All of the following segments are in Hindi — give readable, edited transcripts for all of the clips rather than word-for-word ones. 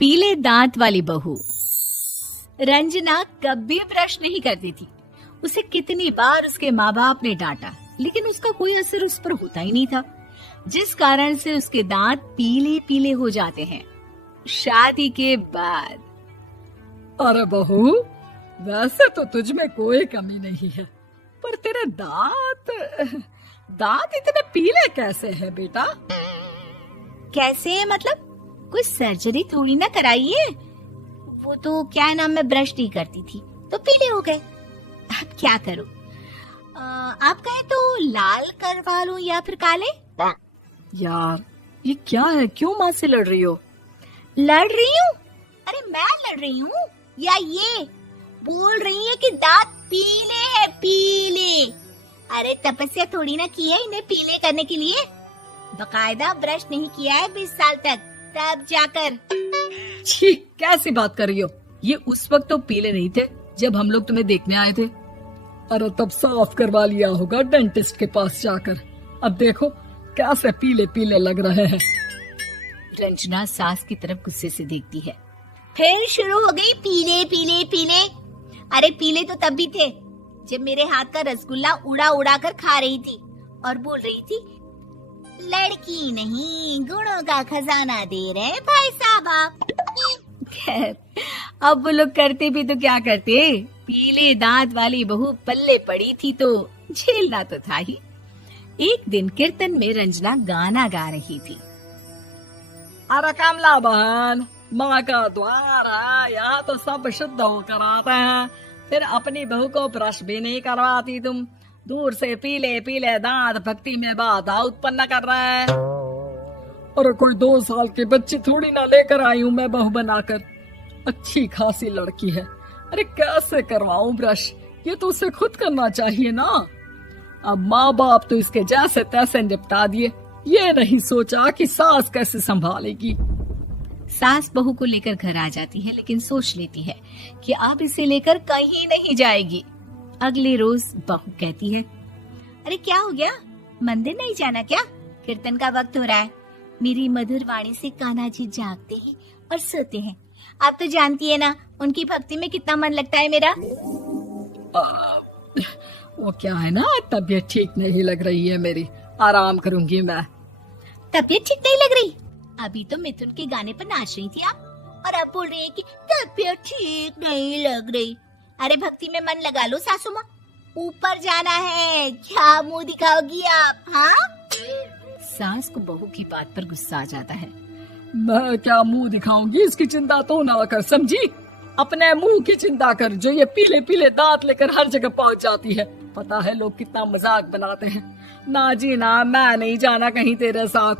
पीले दांत वाली बहू। रंजना कभी ब्रश नहीं करती थी। उसे कितनी बार उसके माँ बाप ने डांटा, लेकिन उसका कोई असर उस पर होता ही नहीं था, जिस कारण से उसके दांत पीले पीले हो जाते हैं। शादी के बाद। अरे बहू, वैसे तो तुझ में कोई कमी नहीं है, पर तेरे दांत इतने पीले कैसे हैं बेटा? कैसे मतलब? कोई सर्जरी थोड़ी ना कराइए। वो तो क्या नाम, मैं ब्रश नहीं करती थी तो पीले हो गए। अब क्या करूं? आप कहे तो लाल करवा लूं या फिर काले? यार ये क्या है, क्यों माँ से लड़ रही हो? लड़ रही हूँ? अरे मैं लड़ रही हूँ या ये बोल रही है कि दांत पीले हैं, पीले। अरे तपस्या थोड़ी ना की है इन्हें पीले करने के लिए। बकायदा ब्रश नहीं किया है 20 साल तक, तब जाकर। छी, कैसी बात कर रही हो? ये उस वक्त तो पीले नहीं थे जब हम लोग तुम्हें देखने आए थे। अरे तब साफ करवा लिया होगा डेंटिस्ट के पास जाकर। अब देखो कैसे पीले पीले लग रहे हैं। रंजना सास की तरफ गुस्से से देखती है। फिर शुरू हो गई पीले पीले पीले। अरे पीले तो तब भी थे जब मेरे हाथ का रसगुल्ला उड़ा उड़ा कर खा रही थी और बोल रही थी, लड़की नहीं गुणों का खजाना दे रहे भाई साहब आप। खैर, अब वो लोग करते भी तो क्या करते, पीले दांत वाली बहू पल्ले पड़ी थी तो झेलना तो था ही। एक दिन कीर्तन में रंजना गाना गा रही थी। अरे कमला बहन, माँ का द्वार है, यहाँ तो सब शुद्ध होकर आते हैं, फिर अपनी बहू को ब्रश भी नहीं करवाती तुम। दूर से पीले पीले दांत भक्ति में बाधा उत्पन्न कर रहे हैं। अरे कोई 2 साल के बच्चे थोड़ी ना लेकर आई हूँ मैं बहू बनाकर। अच्छी खासी लड़की है, अरे कैसे करवाऊं ब्रश? ये तो उसे खुद करना चाहिए ना। अब माँ बाप तो इसके जैसे तैसे निपटा दिए, ये नहीं सोचा कि सास कैसे संभालेगी। सास बहू को लेकर घर आ जाती है, लेकिन सोच लेती है कि अब इसे लेकर कहीं नहीं जाएगी। अगले रोज बहू कहती है, अरे क्या हो गया, मंदिर नहीं जाना क्या? कीर्तन का वक्त हो रहा है। मेरी मधुर वाणी से कान्हा जी जागते हैं और सोते हैं। आप तो जानती है ना उनकी भक्ति में कितना मन लगता है मेरा। वो क्या है ना, तबीयत ठीक नहीं लग रही है मेरी, आराम करूंगी मैं। तबीयत ठीक नहीं लग रही? अभी तो मिथुन के गाने पर नाच रही थी आप, और अब बोल रही है कि तबीयत ठीक नहीं लग रही। अरे भक्ति में मन लगा लो सासू माँ, ऊपर जाना है, क्या मुंह दिखाओगी आप? हाँ? सास को बहू की बात पर गुस्सा आ जाता है। मैं क्या मुंह दिखाऊंगी, इसकी चिंता तो ना कर, समझी? अपने मुंह की चिंता कर, जो ये पीले पीले दांत लेकर हर जगह पहुंच जाती है। पता है लोग कितना मजाक बनाते हैं। ना जी ना, मैं नहीं जाना कहीं तेरे साथ।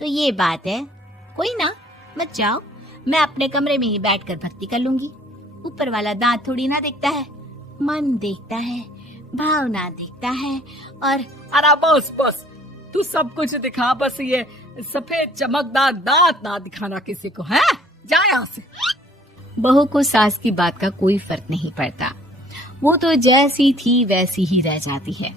तो ये बात है। कोई ना, मत जाओ, मैं अपने कमरे में ही बैठकर भक्ति कर लूंगी। ऊपर वाला दांत थोड़ी ना देखता है, मन देखता है, भावना देखता है। और अरे बस बस, तू सब कुछ दिखा, बस ये सफेद चमकदार दांत ना दिखाना किसी को, है? जा यहाँ से। बहू को सास की बात का कोई फर्क नहीं पड़ता, वो तो जैसी थी वैसी ही रह जाती है।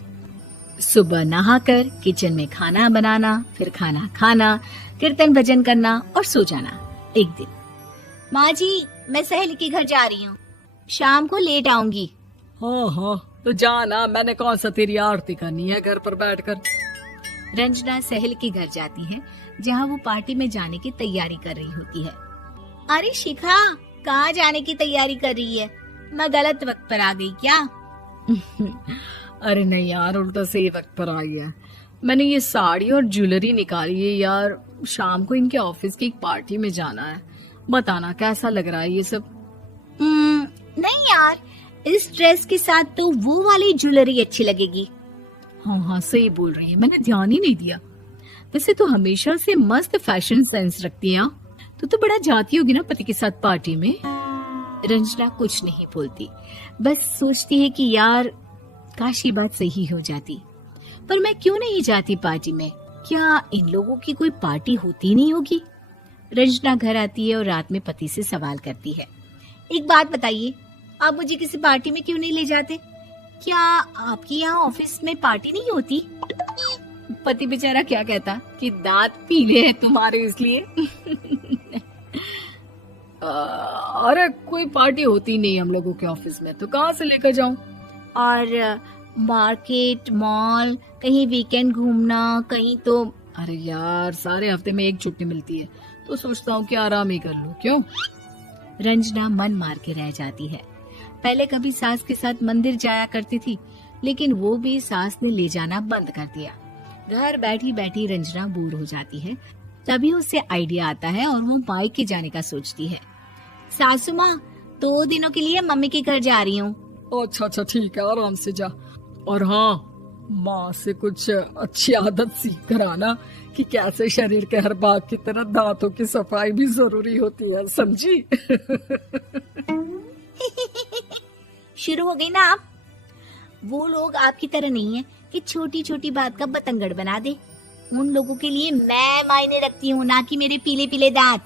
सुबह नहाकर किचन में खाना बनाना, फिर खाना खाना, कीर्तन भजन करना और सो जाना। एक दिन, माँ जी मैं सहेली के घर जा रही हूँ, शाम को लेट आऊंगी। हाँ, तो जाना, मैंने कौन सा तेरी आरती करनी है घर पर बैठकर। रंजना सहेली के घर जाती है, जहाँ वो पार्टी में जाने की तैयारी कर रही होती है। अरे शिखा, कहाँ जाने की तैयारी कर रही है? मैं गलत वक्त पर आ गई क्या? अरे नहीं यार, उल्टा सही वक्त पर आई है। मैंने ये साड़ी और ज्वेलरी निकाली है यार, शाम को इनके ऑफिस की एक पार्टी में जाना है। बताना कैसा लग रहा है ये सब? नहीं यार, इस ड्रेस के साथ तो वो वाली ज्वेलरी अच्छी लगेगी। हाँ, सही बोल रही है, मैंने ध्यान ही नहीं दिया। वैसे तो हमेशा से मस्त फैशन सेंस रखती है। तो बड़ा जाती होगी ना पति के साथ पार्टी में। रंजना कुछ नहीं बोलती, बस सोचती है कि यार काश ये बात सही हो जाती, पर मैं क्यों नहीं जाती पार्टी में? क्या इन लोगों की कोई पार्टी होती नहीं होगी? रंजना घर आती है और रात में पति से सवाल करती है, एक बात बताइए, आप मुझे किसी पार्टी में क्यों नहीं ले जाते? क्या आपकी यहाँ ऑफिस में पार्टी नहीं होती? पति बेचारा क्या कहता कि दांत पीले हैं तुम्हारे इसलिए। अरे कोई पार्टी होती नहीं हम लोगों के ऑफिस में, तो कहाँ से लेकर जाऊं? और मार्केट, मॉल, कहीं वीकेंड घूमना, कहीं तो। अरे यार सारे हफ्ते में एक छुट्टी मिलती है, तो सोचता हूँ कि आराम ही कर लूं। क्यों? रंजना मन मार के रह जाती है। पहले कभी सास के साथ मंदिर जाया करती थी, लेकिन वो भी सास ने ले जाना बंद कर दिया। घर बैठी बैठी रंजना बोर हो जाती है। तभी उसे आइडिया आता है और वो मायके जाने का सोचती है। सासू माँ, 2 दिनों के लिए मम्मी के घर जा रही हूँ। अच्छा ठीक है, आराम से जा। और हाँ, माँ से कुछ अच्छी आदत सीख कर आना कि कैसे शरीर के हर भाग की तरह दांतों की सफाई भी जरूरी होती है, समझी? शुरू हो गई ना आप। वो लोग आपकी तरह नहीं है कि छोटी छोटी बात का बतंगड़ बना दे। उन लोगों के लिए मैं मायने रखती हूँ, ना कि मेरे पीले पीले दांत।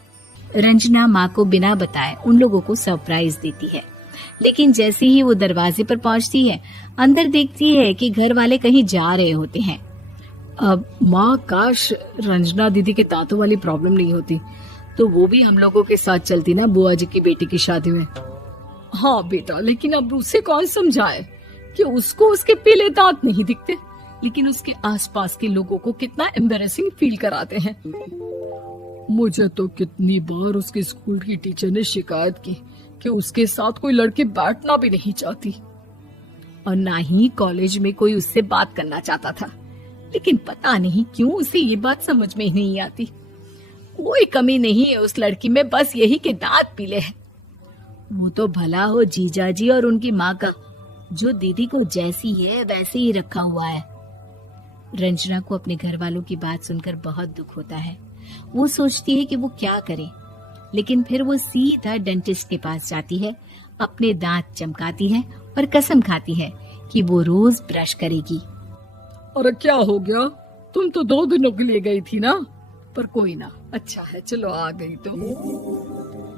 रंजना माँ को बिना बताए उन लोगों को सरप्राइज देती है, लेकिन जैसे ही वो दरवाजे पर पहुँचती है, अंदर देखती है कि घर वाले कहीं जा रहे होते हैं। अब माँ, काश रंजना दीदी के दांतों वाली प्रॉब्लम नहीं होती, तो वो भी हम लोगों के साथ चलती ना बुआ जी की बेटी की शादी में। हाँ बेटा, लेकिन अब उसे कौन समझाए कि उसको उसके पीले दांत नहीं दिखते, लेकिन उसके आसपास के लोगों को कितना एम्बैरेसिंग फील कराते हैं। मुझे तो कितनी बार उसके स्कूल की टीचर ने शिकायत की कि उसके साथ कोई लड़की बैठना भी नहीं चाहती, और ना ही कॉलेज में कोई उससे बात करना चाहता था। लेकिन पता नहीं क्यों उसे ये बात समझ में ही नहीं आती। कोई कमी नहीं है उस लड़की में, बस यही कि दांत पीले हैं। वो तो भला हो जीजा जी और उनकी माँ का, जो दीदी को जैसी है वैसे ही रखा हुआ है। रंजना को अपने घर वालों की बात सुनकर बहुत दुख होता है। वो सोचती है कि वो क्या करे, लेकिन फिर वो सीधा डेंटिस्ट के पास जाती है, अपने दांत चमकाती है और कसम खाती है कि वो रोज ब्रश करेगी। अरे क्या हो गया? तुम तो 2 दिनों के लिए गई थी ना, पर कोई ना, अच्छा है, चलो आ गई तो।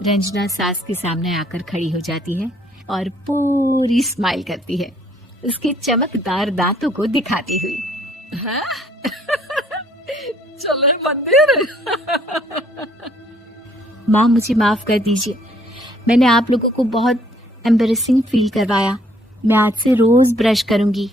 रंजना सास के सामने आकर खड़ी हो जाती है और पूरी स्माइल करती है, उसके चमकदार दांतों को दिखाती हुई। हैं? चले मंदिर। माँ, मुझे माफ कर दीजिए, मैंने आप लोगों को बहुत एम्बैरेसिंग फील करवाया। मैं आज से रोज ब्रश करूंगी।